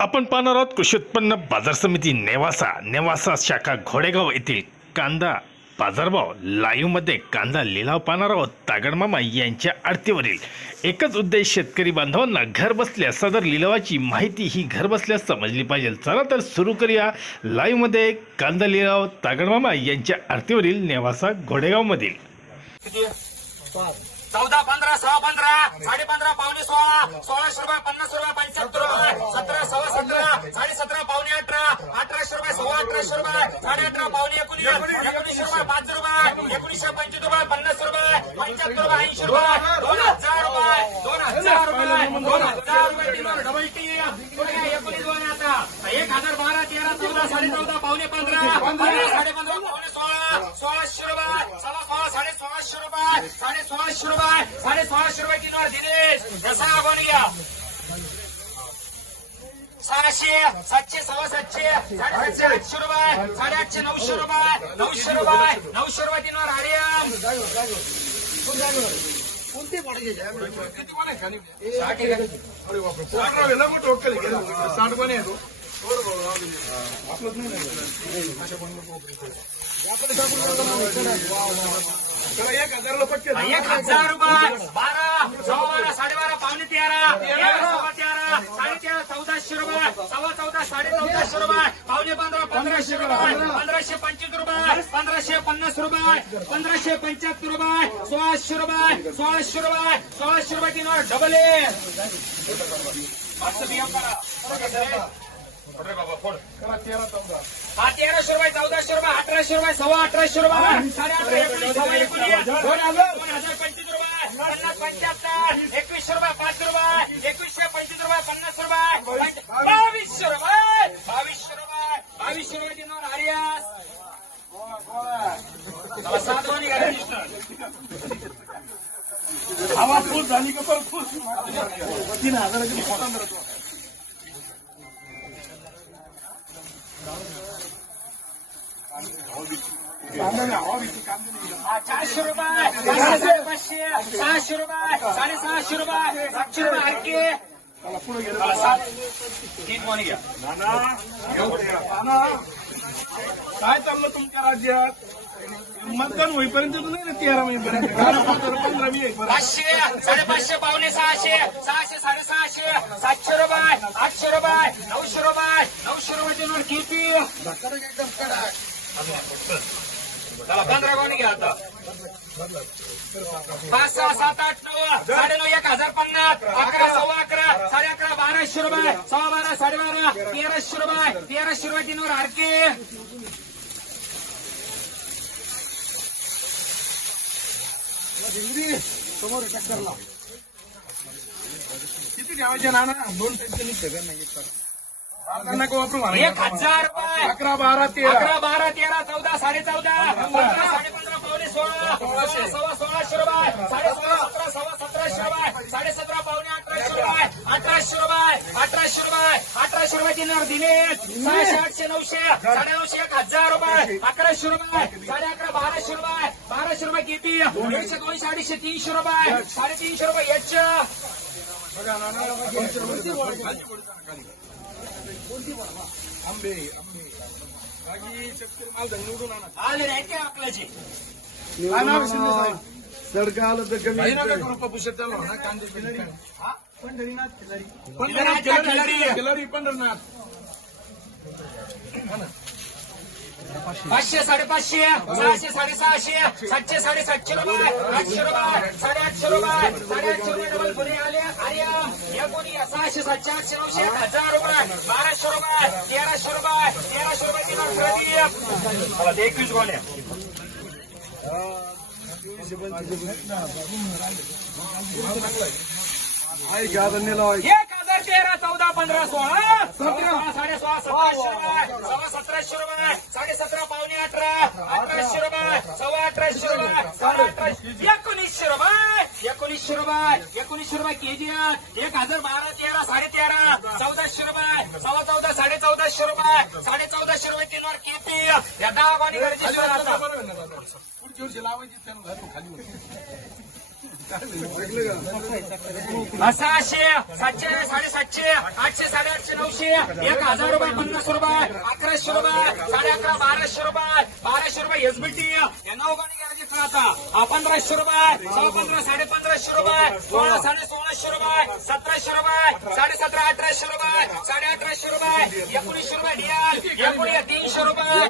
आपण पाहणार आहोत कृषी उत्पन्न बाजार समिती नेवासा नेवासा शाखा घोडेगाव येथील कांदा बाजारभाव लाईव्हमध्ये कांदा लिलाव पाहणार आहोत. तागडमामा यांच्या आरतीवरील एकच उद्देश शेतकरी बांधवांना घर बसल्या सदर लिलावाची माहिती ही घर बसल्या समजली पाहिजे. चला तर सुरू करूया लाईव्हमध्ये कांदा लिलाव. तागडमामा यांच्या आरतीवरील नेवासा घोडेगावमधील. चौदा पंधरा सहा पंधरा साडे पंधरा पावणे सोळा सोळाशे रुपये पन्नास रुपये पंच्याहत्तर रुपये अठराशे रुपये साडे अठरा पावणे एकोणीस एकोणीसशे रुपये पाच रुपये एकोणीसशे पंचवीस रुपये पन्नास रुपये पंच्याहत्तर रुपये ऐंशी रुपये दोन हजार डबल टी एकोणीस एक हजार बारा तेरा चौदा साडे चौदा पावणे पंधरा साडे पंधरा पावणे सोळा सोळाशे रुपये सव्वा किलोवर दिनेश सहाशे सातशे सव्वा सातशे साडेसातशे आठशे रुपये साडेआठशे नऊशे रुपये नऊशे रुपये नऊशे रुपये दिनवर आर्यम एक हजारला पटके एक हजार रुपये बारा सव्वा बारा साडेबारा पावणे तेरा. तेरा. सव्वा तेरा साडे तेरा चौदाशे रुपये सव्वा चौदा साडे चौदाशे रुपये पावणे पंधरा पंधराशे रुपये. पंधराशे पंचवीस रुपये. पंधराशे पन्नास रुपये. पंधराशे पंच्याहत्तर रुपये. सोळाशे रुपये. सोळाशे रुपये. सोळाशे रुपये किलो डबल ए. हा तेराशे रुपये चौदाशे रुपये अठराशे रुपये सव्वा अठराशे रुपये. साडे अठरा एकोणीस सव्वा एकोणीस दोन हजार दोन हजार पंचवीस रुपये पन्नास पंच्याहत्तर एकवीसशे रुपये पाच रुपये एकवीसशे पंचवीस रुपये पन्नास रुपये पंच- बावीसशे रुपये बावीसशे रुपये बावीसशे रुपये चारशे रुपये चारशे पाचशे सहाशे रुपये. साडेसहाशे रुपये सातशे रुपये हरके तीन वाणी घ्या काय चाललं तुमच्या राज्यात मतदान होईपर्यंत नाही ना तेरा महिन्यापर्यंत पंधरा मी पाचशे साडेपाचशे पावणे सहाशे सहाशे साडेसहाशे सातशे रुपये आठशे रुपये नऊशे रुपये नऊशे रुपये नोट किती चला पंधरा कोणी घ्या आता. पाच सहा सात आठ नऊ साडे नऊ एक हजार पन्नास. अकरा सव्वा अकरा साडे अकरा बाराशे रुपये. सव्वा बारा साडे बारा तेराशे रुपये. तेराशे रुपये दिनवर आरके. समोर टक्करला किती ठेवायचे नाना? दोन टक्के निघते का नाही एक नको वापरू म्हणा. एक हजार रुपये. अकरा बारा तेरा. अकरा बारा तेरा चौदा साडे चौदा. पंधरा साडे पंधरा पावणे सोळा. सोळा सव्वा सोळाशे रुपये साडे सोळा सतरा सव्वा सतराशे रुपये साडे सतरा पावणे अठराशे रुपये अठराशे रुपये अठराशे रुपये अठराशे रुपये दिनार दिनेश सहाशे आठशे नऊशे. साडे नऊशे एक हजार रुपये. अकराशे रुपये साडे अकरा बाराशे रुपये बाराशे रुपये किती? एकशे दोनशे अडीचशे तीनशे रुपये. साडेतीनशे रुपये याच. आंबे आंबे. बाकी शेतकरी माल निवडून आणा आले नाही काय आपल्याची सरकार आलं तर कमी करू पप्पू शेट कांदे खिलारी पंढरीनाथ खिलारी पंढरीनाथ खिलारी पाचशे साडेपाचशे सहाशे साडेसहाशे सातशे साडेसातशे रुपये आठशे रुपये साडेआठशे रुपये साडेआठशे रुपये डबल पुणे आले. आर्यम या कोणी सहाशे सातशे आठशे नऊशे हजार रुपये बाराशे रुपये तेराशे रुपये तेराशे रुपये ते एकवीस गोण्या. एक हजार तेरा चौदा पंधरा सोळा. सतरा साडे सतराशे रुपये सव्वा सतराशे रुपये साडे सतरा पावणे अठरा अठराशे रुपये सव्वा अठराशे रुपये साडे अठराशे एकोणीसशे रुपये एकोणीसशे रुपये एकोणीसशे रुपये केजी एक हजार बारा तेरा साडे तेरा चौदाशे रुपये सव्वा चौदा साडे चौदाशे रुपये साडे चौदाशे रुपये तीनवर केपी या दहा पाणी गरजेचं वर्षी लावायची खाली सहाशे सातशे साडेसातशे आठशे पाचशे एक हजार रुपये पन्नास रुपये अकराशे रुपये साडे अकरा बाराशे रुपये बाराशे रुपये एसबीटी यांना उघडणी करायचे आता? पंधराशे रुपये सव्वा पंधरा साडे पंधराशे रुपये सोळा साडे सोळाशे रुपये सतराशे रुपये साडे सतरा अठराशे रुपये साडे अठराशे रुपये एकोणीसशे रुपये डिएल एकोणी तीनशे रुपये.